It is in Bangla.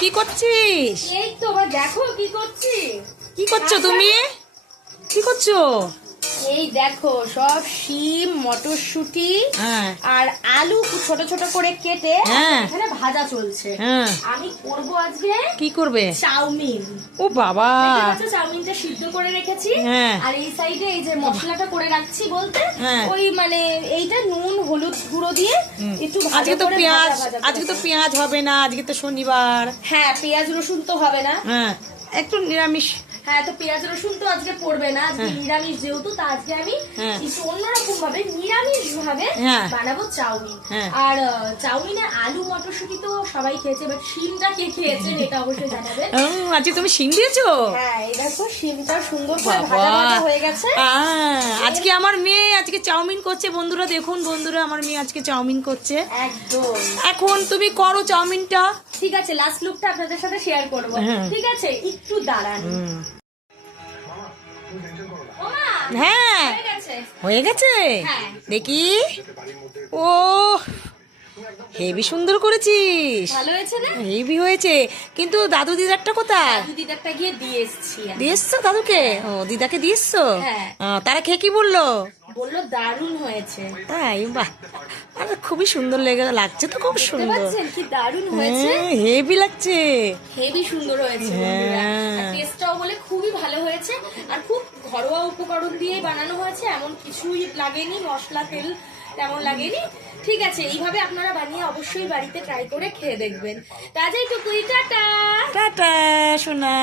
কি করছিস? এই তো আবার দেখো কি করছি। কি করছো তুমি? কি করছো? এই দেখো সব শিম, মটরশুঁটি হ্যাঁ আর আলু ছোট ছোট করে কেটে হ্যাঁ। এখানে ভাজা চলছে। হ্যাঁ আমি করব আজকে কি করবে? চাউমিন। ও বাবা, দেখতে পাচ্ছ চাউমিনটা সিদ্ধ করে রেখেছি। হ্যাঁ। আর এই সাইডে এই যে মশলাটা করে রাখছি বলতে হ্যাঁ। ওই মানে এইটা নুন হলুদ গুঁড়ো দিয়ে একটু ভাজা আজকে তো করে পেঁয়াজ, ভাজা ভাজা আজকে তো করে। পেঁয়াজ হবে না, আজকে তো শনিবার। হ্যাঁ পেঁয়াজ রসুন তো হবে না। হ্যাঁ একটু নিরামিষ। হ্যাঁ তো পেঁয়াজ রসুন তো আজকে পড়বে না, আজকে নিরামিষ যেহেতু, তা আজকে আমি হ্যাঁ। একটু অন্যরকম ভাবে নিরামিষ ভাবে হ্যাঁ। বানাবো চাউমিন। হ্যাঁ। আর চাউমিনে আলু মটরশুঁটি তো সবাই খেয়েছে, বাট শিমটা কে খেয়েছেন এটা অবশ্যই জানাবেন। আজকে তুমি শিম দিয়েছো? হ্যাঁ এই দেখো শিমটা সুন্দর করে বাবা, ভাজা ভাজা হয়ে গেছে। আজকে আমার মেয়ে আজকে চাউমিন করছে। বন্ধুরা দেখুন, বন্ধুরা আমার মেয়ে আজকে চাউমিন করছে। একদম। এখন তুমি করো চাউমিনটা। ঠিক আছে, লাস্ট লুকটা আপনাদের সাথে শেয়ার করব। হ্যাঁ। ঠিক আছে একটু দাঁড়ান। ওমা হ্যাঁ হয়ে গেছে। হয়ে গেছে। হ্যাঁ। দেখি, ও হেভি সুন্দর করেছিস, ভালো হয়েছে না? হেভি হয়েছে। কিন্তু দাদু দিদারটা কোথায়? দাদু দিদারটা গিয়ে দিয়ে এসছি আমি। দিয়ে এসছো দাদুকে? ও দিদাকে দিয়ে এসছো? হ্যাঁ। তারা খেয়ে কি বললো? বললো দারুণ হয়েছে। তাই? বাহ, আরে খুবই সুন্দর লাগছে তো, খুব দেখতে সুন্দর। পাচ্ছেন কি দারুণ হয়েছে। হেভি লাগছে। হেভি সুন্দর হয়েছে বন্ধুরা। আর টেস্টটাও বলে খুবই ভালো হয়েছে। আর খুব ঘরোয়া উপকরণ দিয়ে বানানো হয়েছে, এমন কিছুই লাগেনি, মশলা তেল তেমন লাগেনি। ঠিক আছে, এইভাবে আপনারা বানিয়ে অবশ্যই বাড়িতে ট্রাই করে খেয়ে দেখবেন। তাজা টুকুই, টাটা। টাটা সোনা।